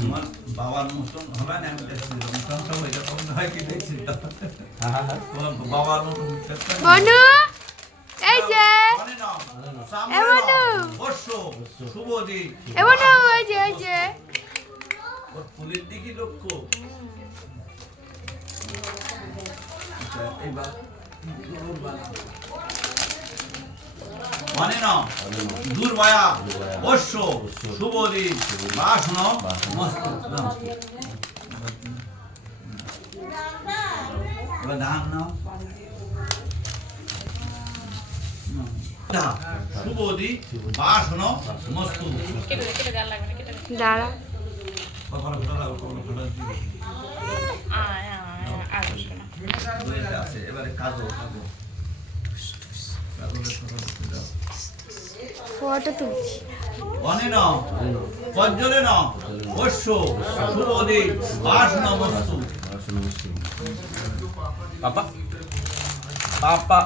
তোমার বাবার মতন হবে না, আমি দেখছি সংসার হয়ে যাবে, হয় কি দেখছি তোমার বাবার মতন বনু এই যে মনে নাও, সামনে এ বনু নাও, বসো, শুভদিন। এ বনু এই যে ওর ফুলের দিকে লক্ষ্য। আচ্ছা, এইবার মানে না দুর্বায়া বস্য শুভদিন বাসন মস্ত এবার ধান নাও, শুভদি বাসন মস্তু দাঁড়া কখনো ফোটা কখনো ফোটা আছে। এবারে কাজল কাজল কাজলের ফোটা দিতে দাও। ফটো তুলছি অনে ন পঞ্জরে ন বস্য শুভদি বাসন মস্তু Papa. Papa.